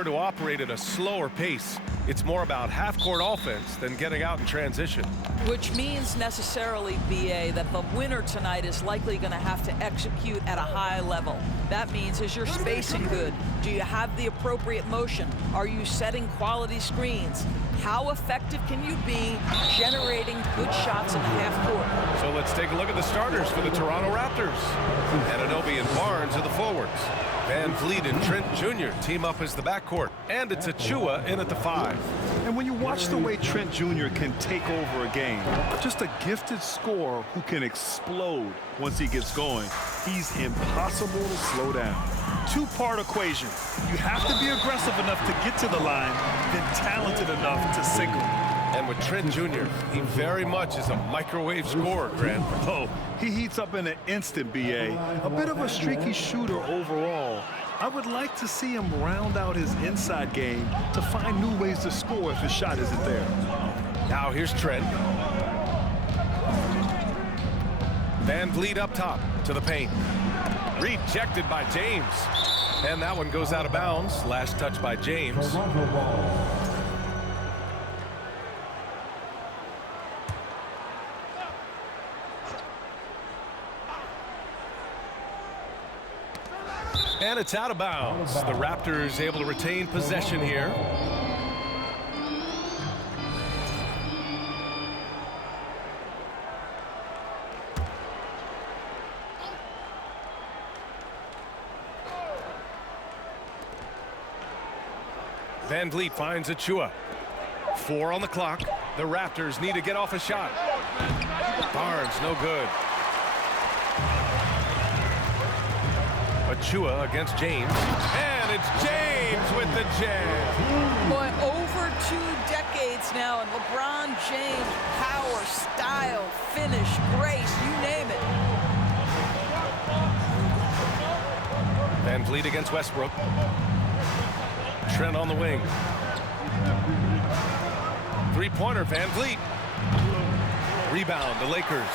prefer to operate at a slower pace. It's more about half-court offense than getting out in transition. Which means necessarily, BA, that the winner tonight is likely going to have to execute at a high level. That means, is your spacing good? Do you have the appropriate motion? Are you setting quality screens? How effective can you be generating good shots in the half court? So let's take a look at the starters for the Toronto Raptors. Anunoby and Barnes are the forwards. Van Vliet and Trent Jr. team up as the backcourt. And it's Achua in at the 5. And when you watch the way Trent Jr. can take over a game, just a gifted scorer who can explode once he gets going, he's impossible to slow down. Two-part equation. You have to be aggressive enough to get to the line, then talented enough to single. And with Trent Jr., he very much is a microwave scorer, Grant. Oh, he heats up in an instant, B.A. A bit of a streaky shooter overall. I would like to see him round out his inside game to find new ways to score if his shot isn't there. Now here's Trent. Van Vliet up top to the paint. Rejected by James. And that one goes out of bounds. Last touch by James. And it's out of bounds. The Raptors able to retain possession here. Van Vliet finds Achua. 4 on the clock. The Raptors need to get off a shot. Barnes, no good. Achua against James. And it's James with the jam. Boy, over 2 decades now, and LeBron James, power, style, finish, grace, you name it. Van Vliet against Westbrook. Trent on the wing. Three-pointer, Van Vliet. Rebound, the Lakers.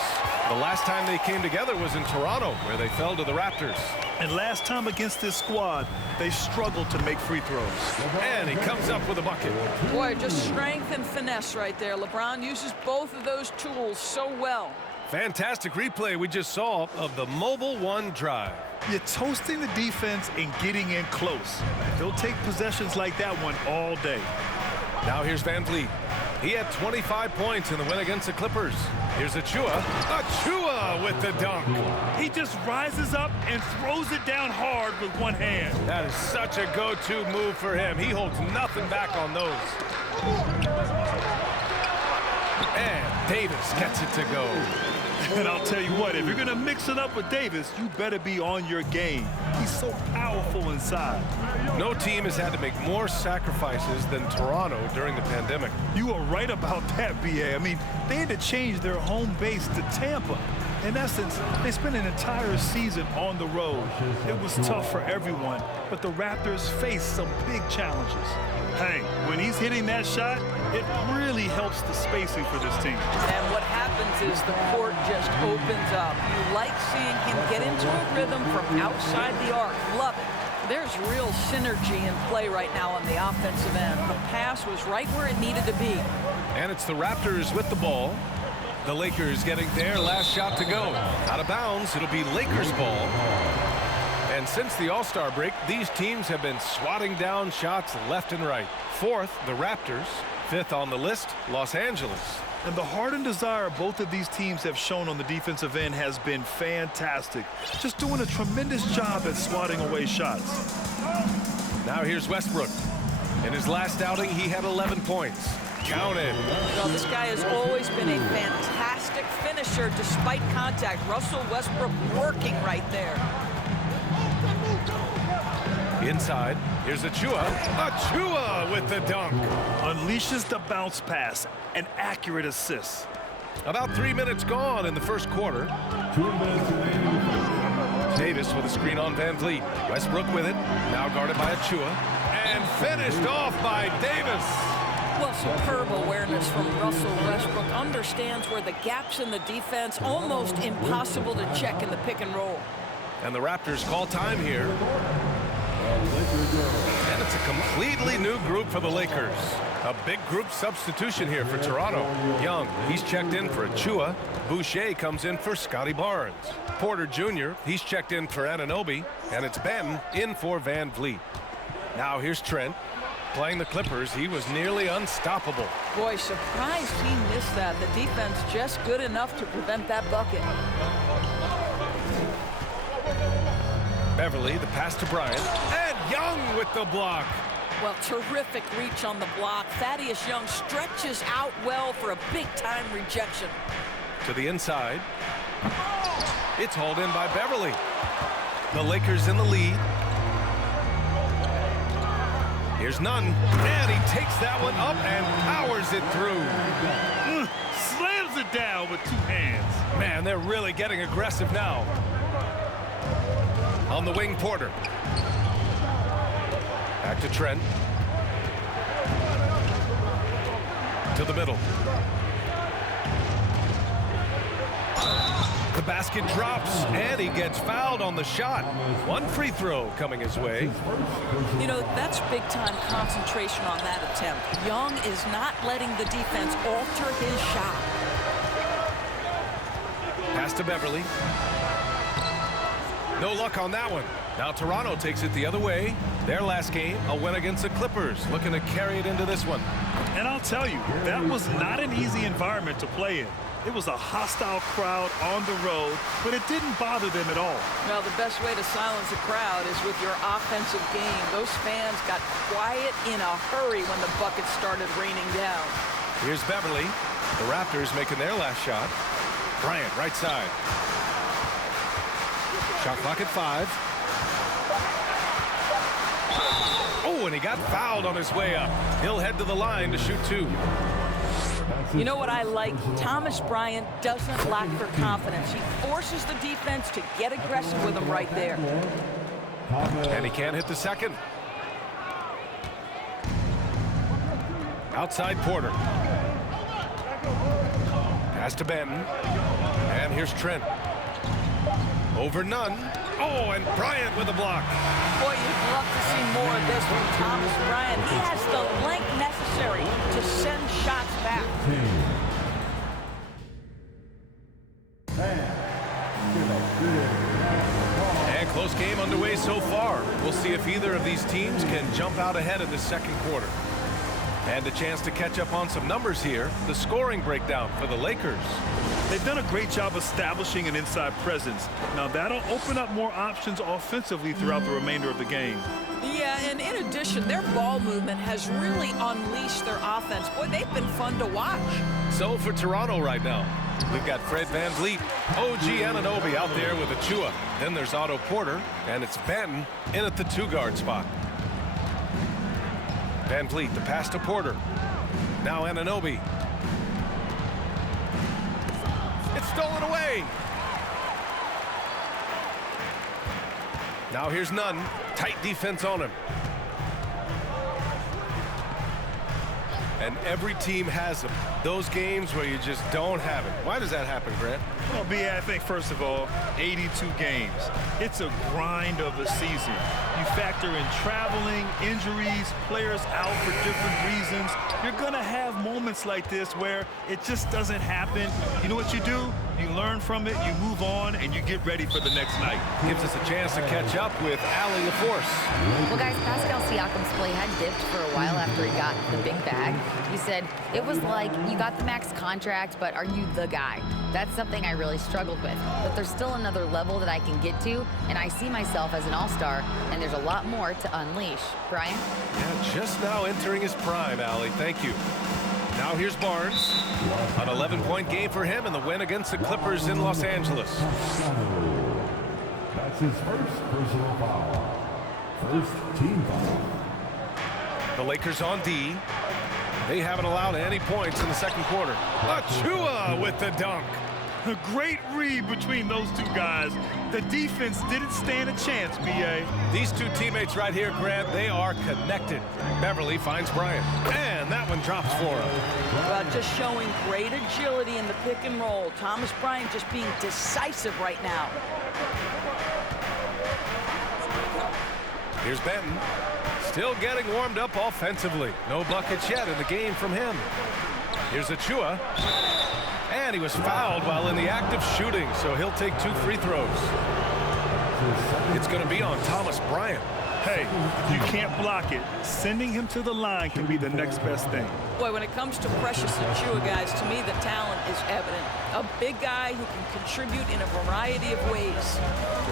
The last time they came together was in Toronto, where they fell to the Raptors. And last time against this squad, they struggled to make free throws. And he comes up with a bucket. Boy, just strength and finesse right there. LeBron uses both of those tools so well. Fantastic replay we just saw of the Mobile One drive. You're toasting the defense and getting in close. He'll take possessions like that one all day. Now here's Van Vliet. He had 25 points in the win against the Clippers. Here's Achua. Achua with the dunk. He just rises up and throws it down hard with one hand. That is such a go-to move for him. He holds nothing back on those. And Davis gets it to go. And I'll tell you what, if you're going to mix it up with Davis, you better be on your game. He's so powerful inside. No team has had to make more sacrifices than Toronto during the pandemic. You are right about that, B.A. I mean, they had to change their home base to Tampa. In essence, they spent an entire season on the road. It was tough for everyone, but the Raptors faced some big challenges. Hey, when he's hitting that shot, it really helps the spacing for this team. And what happens is the court just opens up. You like seeing him get into a rhythm from outside the arc. Love it. There's real synergy in play right now on the offensive end. The pass was right where it needed to be. And it's the Raptors with the ball. The Lakers getting their last shot to go. Out of bounds, it'll be Lakers ball. And since the All-Star break, these teams have been swatting down shots left and right. 4th, the Raptors. 5th on the list, Los Angeles. And the heart and desire both of these teams have shown on the defensive end has been fantastic. Just doing a tremendous job at swatting away shots. Now here's Westbrook. In his last outing, he had 11 points. Counted. Well, this guy has always been a fantastic finisher despite contact. Russell Westbrook working right there. Inside, here's Achua. Achua with the dunk. Unleashes the bounce pass, an accurate assist. About 3 minutes gone in the first quarter. Davis with a screen on Van Vliet. Westbrook with it, now guarded by Achua. And finished off by Davis. Well, superb awareness from Russell Westbrook. Understands where the gaps in the defense, almost impossible to check in the pick and roll. And the Raptors call time here. And it's a completely new group for the Lakers. A big group substitution here for Toronto. Young, he's checked in for Achua. Boucher comes in for Scotty Barnes. Porter Jr., he's checked in for Anunoby. And it's Ben in for Van Vliet. Now here's Trent. Playing the Clippers, he was nearly unstoppable. Boy, surprised he missed that. The defense just good enough to prevent that bucket. Beverly, the pass to Bryant. And Young with the block. Well, terrific reach on the block. Thaddeus Young stretches out well for a big-time rejection. To the inside. It's hauled in by Beverly. The Lakers in the lead. Here's Nunn, and he takes that one up and powers it through. Slams it down with 2 hands. Man, they're really getting aggressive now. On the wing, Porter. Back to Trent. To the middle. The basket drops, and he gets fouled on the shot. 1 free throw coming his way. You know, that's big-time concentration on that attempt. Young is not letting the defense alter his shot. Pass to Beverly. No luck on that one. Now Toronto takes it the other way. Their last game, a win against the Clippers, looking to carry it into this one. And I'll tell you, that was not an easy environment to play in. It was a hostile crowd on the road, but it didn't bother them at all. Well, the best way to silence a crowd is with your offensive game. Those fans got quiet in a hurry when the buckets started raining down. Here's Beverly. The Raptors making their last shot. Bryant, right side. Shot clock at 5. Oh, and he got fouled on his way up. He'll head to the line to shoot 2. You know what I like? Thomas Bryant doesn't lack for confidence. He forces the defense to get aggressive with him right there. And he can't hit the second. Outside Porter. Pass to Benton. And here's Trent. Over Nunn. Oh, and Bryant with a block. Boy, you'd love to see more of this from Thomas Bryant. He has the length necessary to send shots back. And close game underway so far. We'll see if either of these teams can jump out ahead in the second quarter. And a chance to catch up on some numbers here. The scoring breakdown for the Lakers. They've done a great job establishing an inside presence. Now that'll open up more options offensively throughout the remainder of the game. Yeah, and in addition, their ball movement has really unleashed their offense. Boy, they've been fun to watch. So for Toronto right now, we've got Fred Van Vliet, OG Anunoby out there with Achua. Then there's Otto Porter, and it's Benton in at the 2-guard spot. Van Vliet, the pass to Porter. Now Anunoby. It's stolen away. Now here's Nunn. Tight defense on him. And every team has them. Those games where you just don't have it. Why does that happen, Grant? Well, B.A., I think, first of all, 82 games. It's a grind of a season. You factor in traveling, injuries, players out for different reasons. You're going to have moments like this where it just doesn't happen. You know what you do? You learn from it, you move on, and you get ready for the next night. Gives us a chance to catch up with Allie LaForce. Well, guys, Pascal Siakam's play had dipped for a while after he got the big bag. He said, it was like, you got the max contract, but are you the guy? That's something I really struggled with. But there's still another level that I can get to, and I see myself as an all-star, and there's a lot more to unleash. Brian? Yeah, just now entering his prime, Allie. Thank you. Now here's Barnes. An 11-point game for him in the win against the Clippers in Los Angeles. That's his first personal foul. First team foul. The Lakers on D. They haven't allowed any points in the second quarter. Achua with the dunk. A great read between those two guys. The defense didn't stand a chance, B.A. These two teammates right here, Grant, they are connected. Beverly finds Bryant, and that one drops for him. Just showing great agility in the pick and roll. Thomas Bryant just being decisive right now. Here's Benton. Still getting warmed up offensively. No buckets yet in the game from him. Here's Achua. And he was fouled while in the act of shooting, so he'll take 2 free throws. It's going to be on Thomas Bryant. Hey, if you can't block it, sending him to the line can be the next best thing. Boy, when it comes to Precious Achua, guys, to me the talent is evident. A big guy who can contribute in a variety of ways.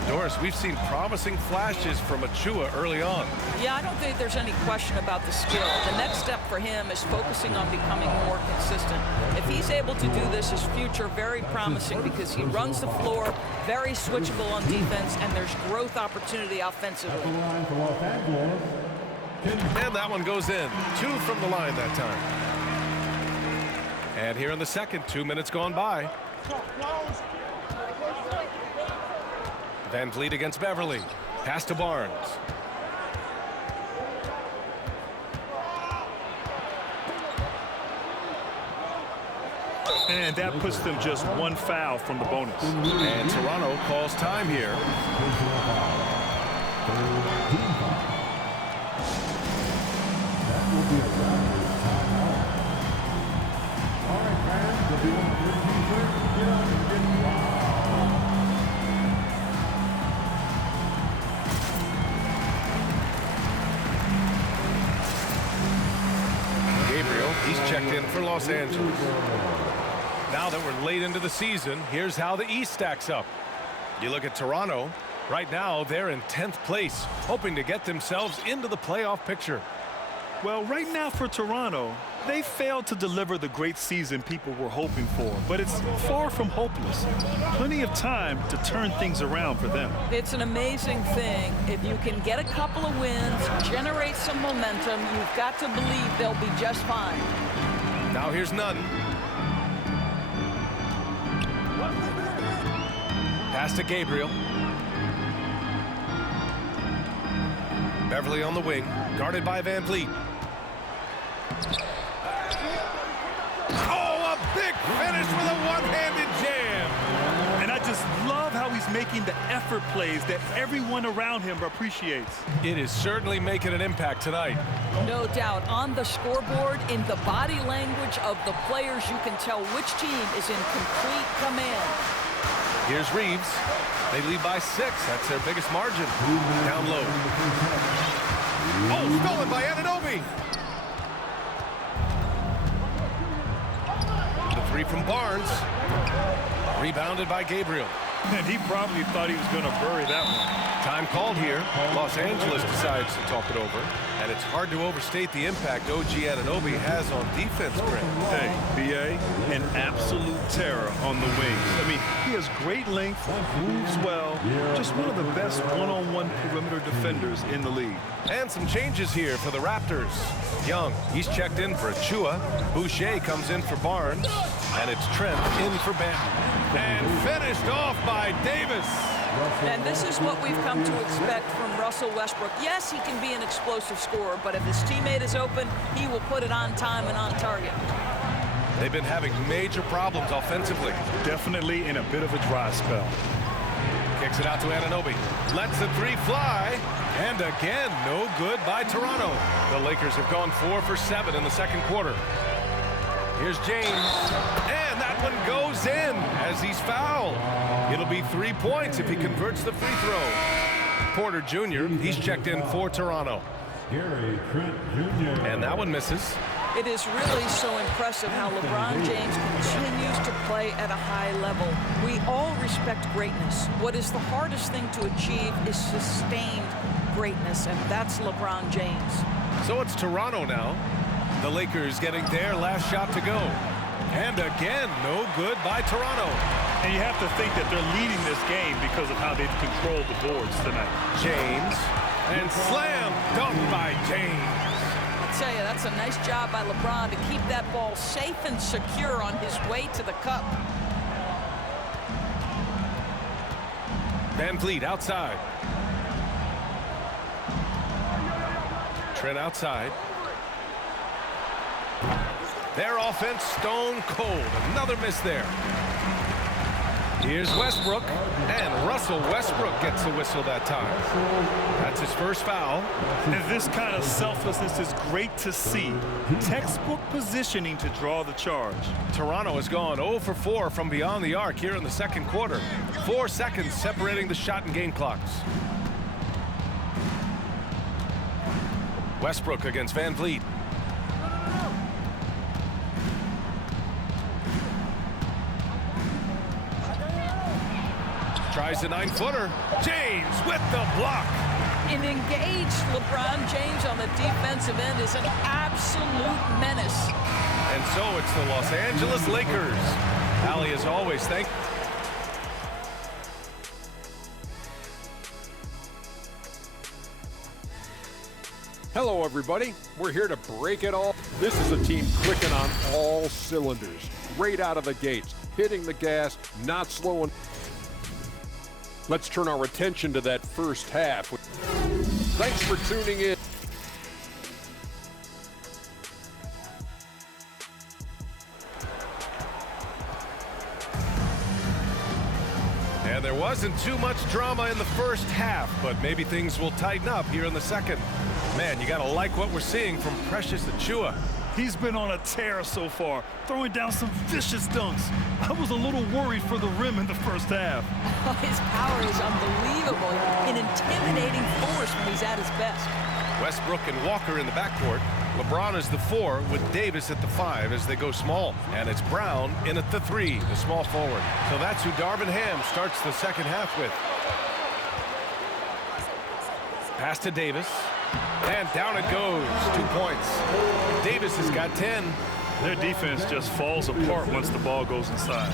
Doris, we've seen promising flashes from Achua early on. Yeah, I don't think there's any question about the skill. The next step for him is focusing on becoming more consistent. If he's able to do this, his future very promising because he runs the floor, very switchable on defense, and there's growth opportunity offensively. And that one goes in. 2 from the line that time. And here in the second, 2 minutes gone by. Van Vliet against Beverly. Pass to Barnes. And that puts them just 1 foul from the bonus. And Toronto calls time here. Gabriel, he's checked in for Los Angeles. Now that we're late into the season, here's how the East stacks up. You look at Toronto. Right now, they're in 10th place, hoping to get themselves into the playoff picture. Well, right now for Toronto, they failed to deliver the great season people were hoping for, but it's far from hopeless. Plenty of time to turn things around for them. It's an amazing thing. If you can get a couple of wins, generate some momentum, you've got to believe they'll be just fine. Now here's Nunn. Pass to Gabriel. Beverly on the wing, guarded by Van Vliet. Oh, a big finish with a one-handed jam. And I just love how he's making the effort plays that everyone around him appreciates. It is certainly making an impact tonight. No doubt. On the scoreboard, in the body language of the players, you can tell which team is in complete command. Here's Reeves. They lead by 6. That's their biggest margin. Down low. Oh, stolen by Anunoby. The 3 from Barnes. Rebounded by Gabriel. And he probably thought he was going to bury that one. Time called here. Los Angeles decides to talk it over. And it's hard to overstate the impact OG Anunoby has on defense, Grant. Hey, B.A., an absolute terror on the wings. I mean, he has great length, moves well, just one of the best one-on-one perimeter defenders in the league. And some changes here for the Raptors. Young, he's checked in for Achua. Boucher comes in for Barnes. And it's Trent in for Banton. And finished off by Davis. And this is what we've come to expect from Russell Westbrook. Yes, he can be an explosive scorer, but if his teammate is open, he will put it on time and on target. They've been having major problems offensively. Definitely in a bit of a dry spell. Kicks it out to Anunoby. Lets the 3 fly. And again, no good by Toronto. The Lakers have gone 4 for 7 in the second quarter. Here's James. And that one goes in as he's fouled. It'll be 3 points if he converts the free throw. Porter Jr., he's checked in for Toronto. Gary Trent Jr. And that one misses. It is really so impressive how LeBron James continues to play at a high level. We all respect greatness. What is the hardest thing to achieve is sustained greatness, and that's LeBron James. So it's Toronto now. The Lakers getting their last shot to go. And again, no good by Toronto. And you have to think that they're leading this game because of how they've controlled the boards tonight. James. And slam dunk by James. I'll tell you, that's a nice job by LeBron to keep that ball safe and secure on his way to the cup. Van Vliet outside. Trent outside. Their offense stone cold. Another miss there. Here's Westbrook, and Russell Westbrook gets the whistle that time. That's his first foul. And this kind of selflessness is great to see. Textbook positioning to draw the charge. Toronto has gone 0 for 4 from beyond the arc here in the second quarter. 4 seconds separating the shot and game clocks. Westbrook against Van Vliet. Tries a 9-footer. James with the block. An engaged LeBron James on the defensive end is an absolute menace. And so it's the Los Angeles Lakers. Allie, as always, thank you. Hello, everybody. We're here to break it all. This is a team clicking on all cylinders, right out of the gates, hitting the gas, not slowing. Let's turn our attention to that first half. Thanks for tuning in. And there wasn't too much drama in the first half, but maybe things will tighten up here in the second. Man, you gotta like what we're seeing from Precious Achiuwa. He's been on a tear so far, throwing down some vicious dunks. I was a little worried for the rim in the first half. His power is unbelievable, an intimidating force when he's at his best. Westbrook and Walker in the backcourt. LeBron is the 4 with Davis at the 5 as they go small. And it's Brown in at the 3, the small forward. So that's who Darvin Ham starts the second half with. Pass to Davis. And down it goes. 2 points. Davis has got 10. Their defense just falls apart once the ball goes inside.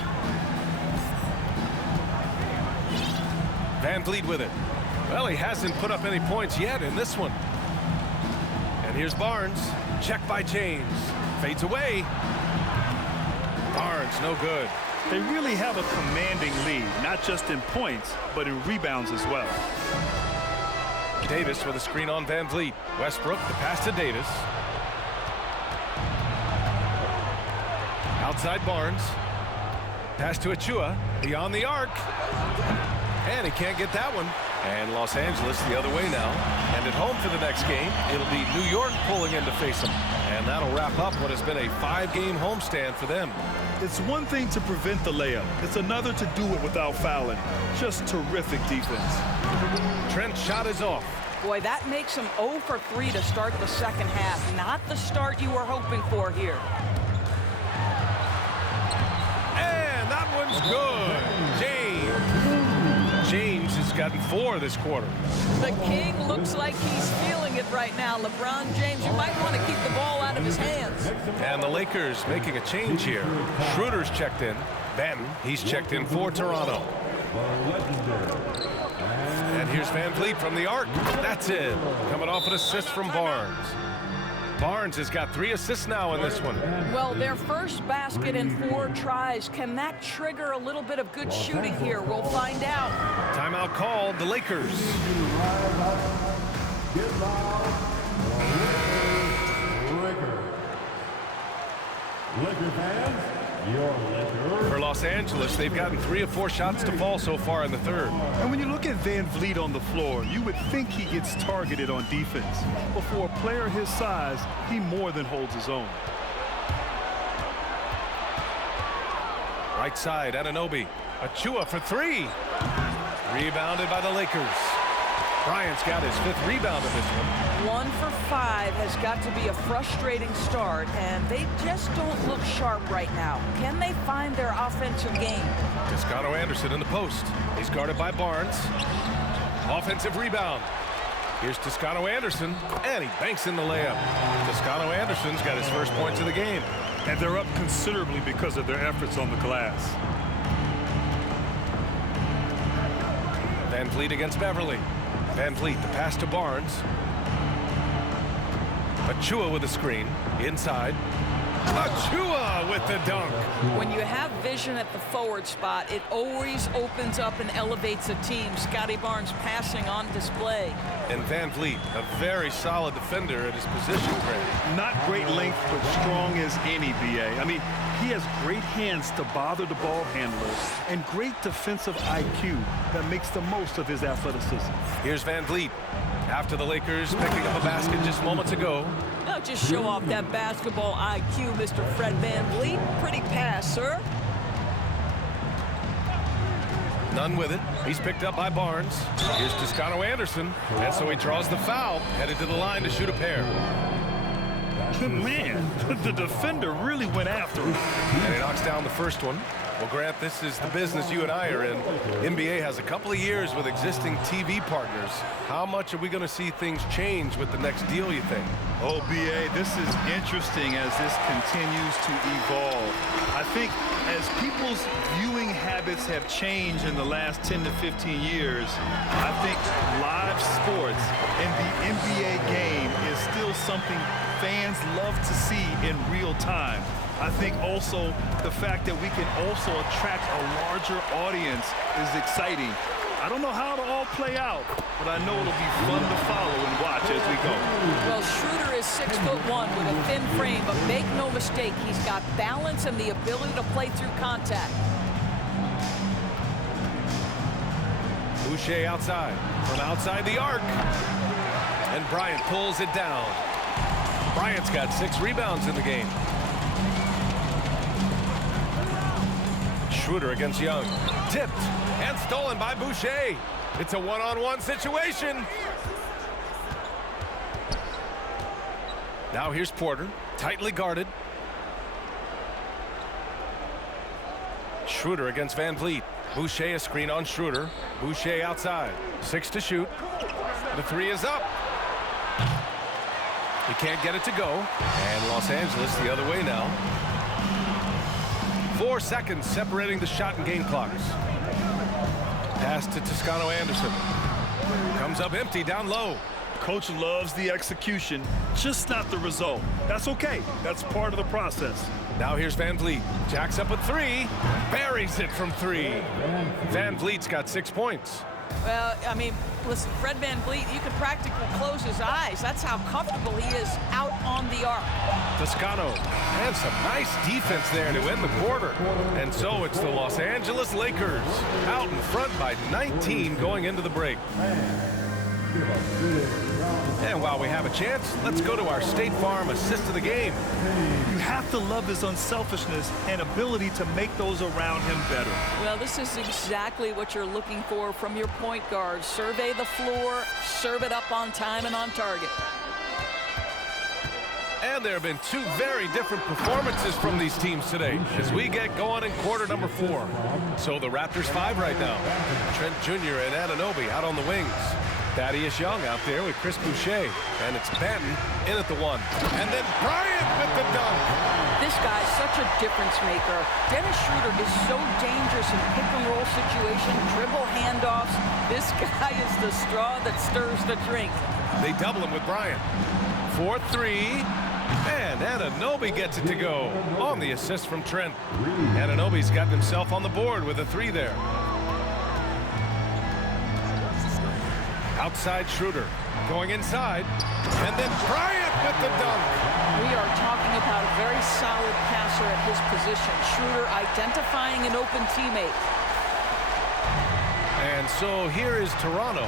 Van Vliet with it. Well, he hasn't put up any points yet in this one. And here's Barnes. Check by James. Fades away. Barnes, no good. They really have a commanding lead, not just in points, but in rebounds as well. Davis with a screen on Van Vliet. Westbrook, the pass to Davis. Outside Barnes. Pass to Achiuwa. Beyond the arc. And he can't get that one. And Los Angeles the other way now. And at home for the next game, it'll be New York pulling in to face them. And that'll wrap up what has been a 5-game homestand for them. It's one thing to prevent the layup. It's another to do it without fouling. Just terrific defense. Trent's shot is off. Boy, that makes him 0 for 3 to start the second half. Not the start you were hoping for here. And that one's good. James has gotten 4 this quarter. The King looks like he's feeling it right now. LeBron James, you might want to keep the ball out of his hands. And the Lakers making a change here. Schroeder's checked in. Benton, he's checked in for Toronto. And here's Van Vliet from the arc. That's it. Coming off an assist from Barnes. Barnes has got 3 assists now in this one. Well, their first basket in 4 tries. Can that trigger a little bit of good shooting here? We'll find out. Timeout called, the Lakers. Laker fans, your Lakers. For Los Angeles, they've gotten 3 of 4 shots to fall so far in the third. And when you look at Van Vliet on the floor, you would think he gets targeted on defense. But for a player his size, he more than holds his own. Right side, Anunoby. Achiuwa for 3. Rebounded by the Lakers. Bryant's got his 5th rebound of this one. 1 for 5 has got to be a frustrating start, and they just don't look sharp right now. Can they find their offensive game? Toscano Anderson in the post. He's guarded by Barnes. Offensive rebound. Here's Toscano Anderson, and he banks in the layup. Toscano Anderson's got his first points of the game. And they're up considerably because of their efforts on the glass. Van Vliet against Beverly. Van Vliet, the pass to Barnes. Achiuwa with a screen. Inside. Achua with the dunk. When you have vision at the forward spot, it always opens up and elevates a team. Scotty Barnes passing on display. And Van Vliet, a very solid defender at his position, Greg. Not great length, but strong as any, B.A. I mean, he has great hands to bother the ball handler and great defensive IQ that makes the most of his athleticism. Here's Van Vliet after the Lakers picking up a basket just moments ago. Now just show off that basketball IQ, Mr. Fred Van Vliet. Pretty pass, sir. None with it. He's picked up by Barnes. Here's Toscano Anderson. And so he draws the foul, headed to the line to shoot a pair. Man, the defender really went after him. And he knocks down the first one. Well, Grant, this is the business you and I are in. NBA has a couple of years with existing TV partners. How much are we going to see things change with the next deal, you think? Oh, B.A., this is interesting as this continues to evolve. I think as people's viewing habits have changed in the last 10 to 15 years, I think live sports and the NBA game is still something fans love to see in real time. I think also the fact that we can also attract a larger audience is exciting. I don't know how it'll all play out, but I know it'll be fun to follow and watch as we go. Well, Schroeder is 6'1" with a thin frame, but make no mistake, he's got balance and the ability to play through contact. Boucher outside, from outside the arc. And Bryant pulls it down. Bryant's got 6 rebounds in the game. Schroeder against Young. Tipped and stolen by Boucher. It's a one-on-one situation. Now here's Porter, tightly guarded. Schroeder against Van Vliet. Boucher a screen on Schroeder. Boucher outside. 6 to shoot. The 3 is up. He can't get it to go. And Los Angeles the other way now. 4 seconds separating the shot and game clocks. Pass to Toscano Anderson. Comes up empty down low. Coach loves the execution, just not the result. That's okay. That's part of the process. Now here's Van Vliet. Jacks up a 3. Buries it from 3. Van Vliet's got 6 points. Well, I mean, listen, Fred Van Vliet, you can practically close his eyes. That's how comfortable he is out on the arc. Toscano, and some nice defense there to end the quarter. And so it's the Los Angeles Lakers out in front by 19 going into the break. And while we have a chance, let's go to our State Farm assist of the game. You have to love his unselfishness and ability to make those around him better. Well, this is exactly what you're looking for from your point guard. Survey the floor, serve it up on time and on target. And there have been 2 very different performances from these teams today as we get going in quarter number 4. So the Raptors 5 right now. Trent Jr. and Anunoby out on the wings. Thaddeus Young out there with Chris Boucher. And it's Banton in at the 1. And then Bryant with the dunk. This guy's such a difference maker. Dennis Schroeder is so dangerous in pick-and-roll situation, dribble handoffs. This guy is the straw that stirs the drink. They double him with Bryant. 4-3. And Anunoby gets it to go on the assist from Trent. Anunoby's gotten himself on the board with a 3 there. Outside Schroeder going inside. And then Bryant with the dunk. We are talking about a very solid passer at his position. Schroeder identifying an open teammate. And so here is Toronto.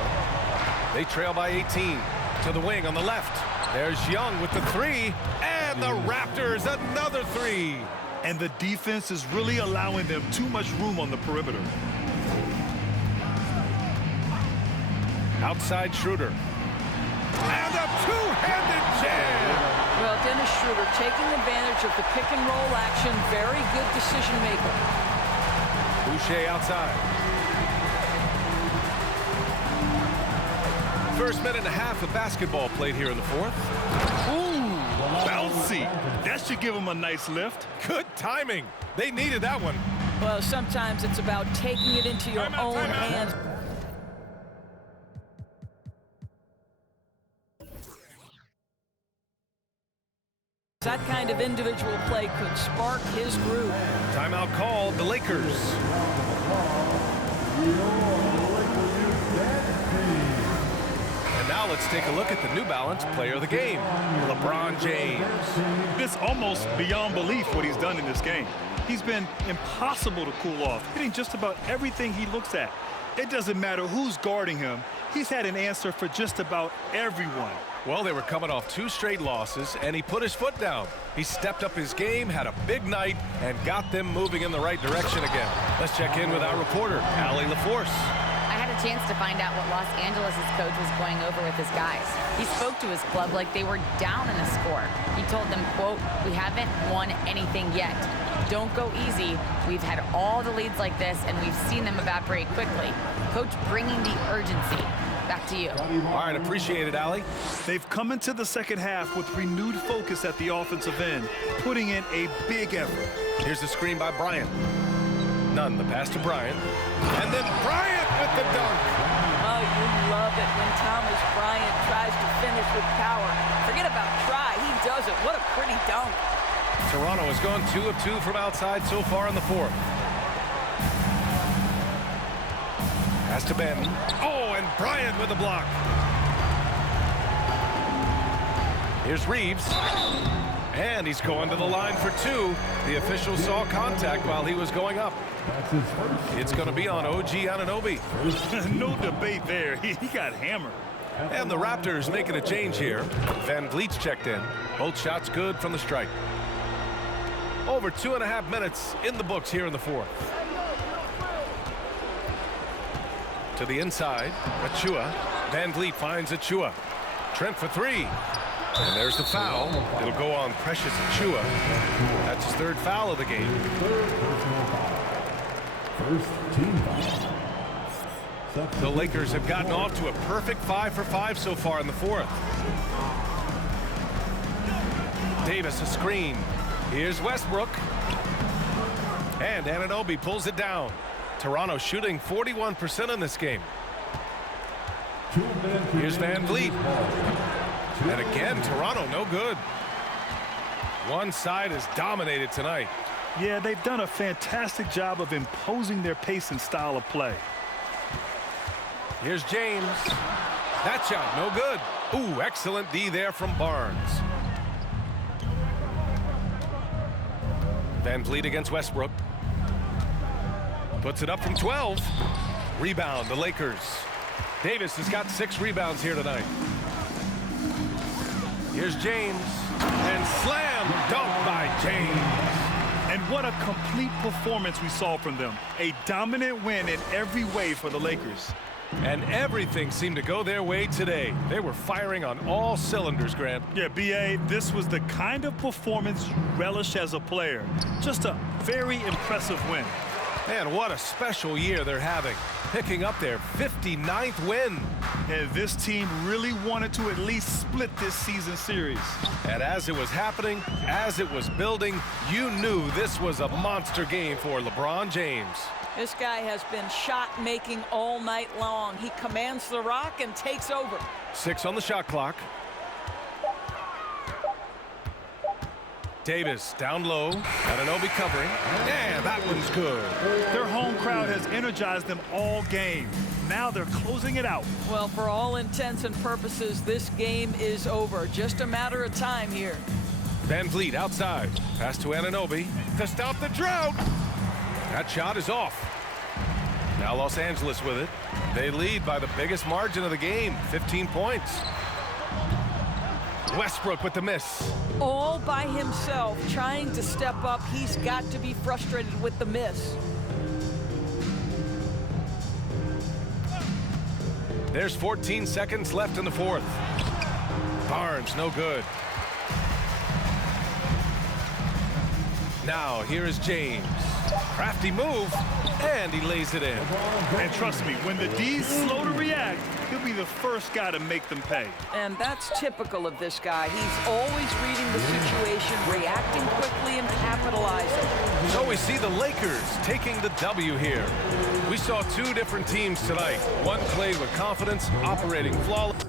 They trail by 18 to the wing on the left. There's Young with the 3. And the Raptors another 3. And the defense is really allowing them too much room on the perimeter. Outside Schroeder. And a 2-handed jam. Well, Dennis Schroeder taking advantage of the pick-and-roll action. Very good decision maker. Boucher outside. First minute and a half of basketball played here in the 4th. Ooh, bouncy. That should give them a nice lift. Good timing. They needed that one. Well, sometimes it's about taking it into your own hands. That kind of individual play could spark his groove. Timeout called, the Lakers. And now let's take a look at the New Balance player of the game, LeBron James. It's almost beyond belief what he's done in this game. He's been impossible to cool off, hitting just about everything he looks at. It doesn't matter who's guarding him. He's had an answer for just about everyone. Well, they were coming off 2 straight losses, and he put his foot down. He stepped up his game, had a big night, and got them moving in the right direction again. Let's check in with our reporter, Allie LaForce. I had a chance to find out what Los Angeles' coach was going over with his guys. He spoke to his club like they were down in a score. He told them, quote, "We haven't won anything yet. Don't go easy. We've had all the leads like this, and we've seen them evaporate quickly." Coach bringing the urgency. Back to you. All right, appreciate it, Allie. They've come into the second half with renewed focus at the offensive end, putting in a big effort. Here's the screen by Bryant. None, the pass to Bryant. And then Bryant with the dunk. Oh, you love it when Thomas Bryant tries to finish with power. Forget about try, he does it. What a pretty dunk. Toronto has gone 2 of 2 from outside so far in the 4th. Pass to Ben. Oh, and Bryant with the block. Here's Reeves. And he's going to the line for 2. The official saw contact while he was going up. It's going to be on OG Anunoby. No debate there. He got hammered. And the Raptors making a change here. Van Vliet's checked in. Both shots good from the strike. Over 2.5 minutes in the books here in the 4th. To the inside, Achua. Van Vliet finds Achua. Trent for 3. And there's the foul. It'll go on Precious Achua. That's his 3rd foul of the game. First team foul. The Lakers have gotten off to a perfect 5 for 5 so far in the 4th. Davis a screen. Here's Westbrook. And Anunoby pulls it down. Toronto shooting 41% in this game. Here's Van Vliet. And again, Toronto no good. One side is dominated tonight. Yeah, they've done a fantastic job of imposing their pace and style of play. Here's James. That shot no good. Ooh, excellent D there from Barnes. Van Vliet against Westbrook. Puts it up from 12. Rebound, the Lakers. Davis has got 6 rebounds here tonight. Here's James. And slam dunk by James. And what a complete performance we saw from them. A dominant win in every way for the Lakers. And everything seemed to go their way today. They were firing on all cylinders, Grant. Yeah, B.A., this was the kind of performance you relish as a player. Just a very impressive win. And what a special year they're having, picking up their 59th win. And this team really wanted to at least split this season series. And as it was happening, as it was building, you knew this was a monster game for LeBron James. This guy has been shot-making all night long. He commands the rock and takes over. 6 on the shot clock. Davis down low. Anunoby covering. Yeah, that one's good. Their home crowd has energized them all game. Now they're closing it out. Well, for all intents and purposes, this game is over. Just a matter of time here. Van Vliet outside. Pass to Anunoby to stop the drought. That shot is off. Now Los Angeles with it. They lead by the biggest margin of the game, 15 points. Westbrook with the miss. All by himself, trying to step up. He's got to be frustrated with the miss. There's 14 seconds left in the 4th. Barnes, no good. Now, here is James. Crafty move, and he lays it in. And trust me, when the D's slow to react, he'll be the first guy to make them pay. And that's typical of this guy. He's always reading the situation, reacting quickly, and capitalizing. So we see the Lakers taking the W here. We saw 2 different teams tonight. One played with confidence, operating flawless.